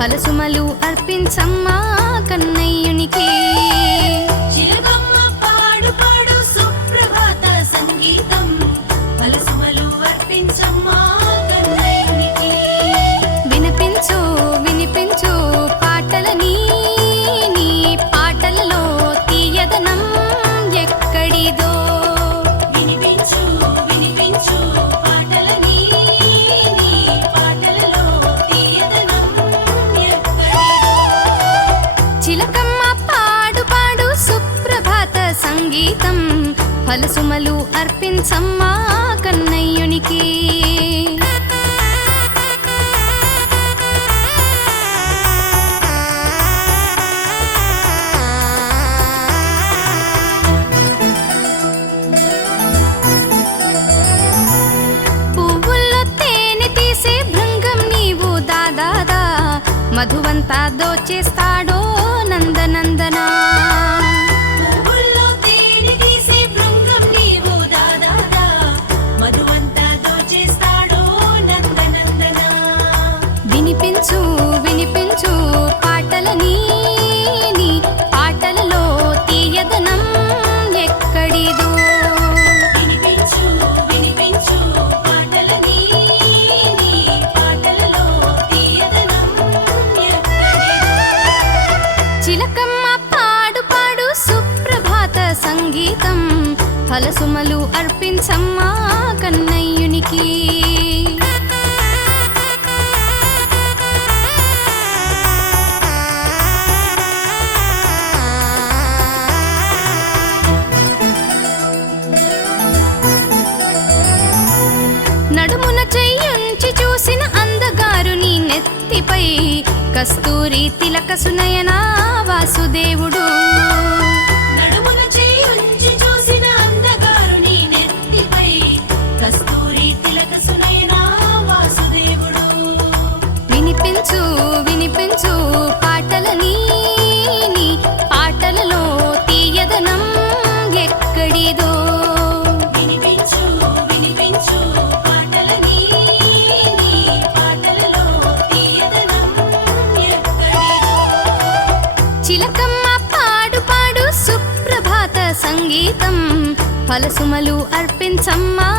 ఫలసుమలు అర్పించమ్మా కన్నయ్యునికి. చిలకమ్మ పాడు పాడు సుప్రభాత సంగీతం ఫలసుమలు అర్పించమ్మా కన్నయ్యునికి. వినిపించు వినిపించు పాటలని, నీ పాటలలో తీయదనం ఎక్కడిదో. వినిపించు వినిపించు పాటలని, నీ పాటలలో తీయదనం ఎక్కడిదో. చిలకమ్మ పాడు పాడు సుప్రభాత సంగీతం ఫలసుమలు అర్పించమ్మా కన్నయ్యునికి. పువ్వుల్లో తేనె తీసే భృంగం నీవు దాదాదా, మధువంతా దోచేస్తాడో నందనందనా. పువ్వుల్లో తేనె తీసే భృంగం నీవు దాదాదా, మధువంతా దోచేస్తాడో నందనందనా. వినిపించు వినిపించు పాటలని, నీ పాటలలో తీయదనం ఎక్కడిదో. వినిపించు వినిపించు పాటలని, నీ పాటలలో తీయదనం ఎక్కడిదో. చిలకమ్మ పాడు పాడు సుప్రభాత సంగీతం ఫలసుమలు అర్పించమ్మా కన్నయ్యునికి. నడుమున చెయ్యుంచి చూసిన అందగారు నీ నెత్తిపై, కస్తూరి తిలక సునయనా వాసుదేవుడు. నడుమున చేయుంచి చూసిన అందగారు నీ నెత్తిపై, కస్తూరి తిలక సునయనా వాసుదేవుడు. వినిపించు వినిపించు పాటలని, నీ పాటలలో తీయదనం ఎక్కడిదో. వినిపించు వినిపించు పాటలని, నీ పాటలలో తీయదనం ఎక్కడిదో. చిలకమ్మ పాడు పాడు సుప్రభాత సంగీతం ఫలసుమలు అర్పించమ్మా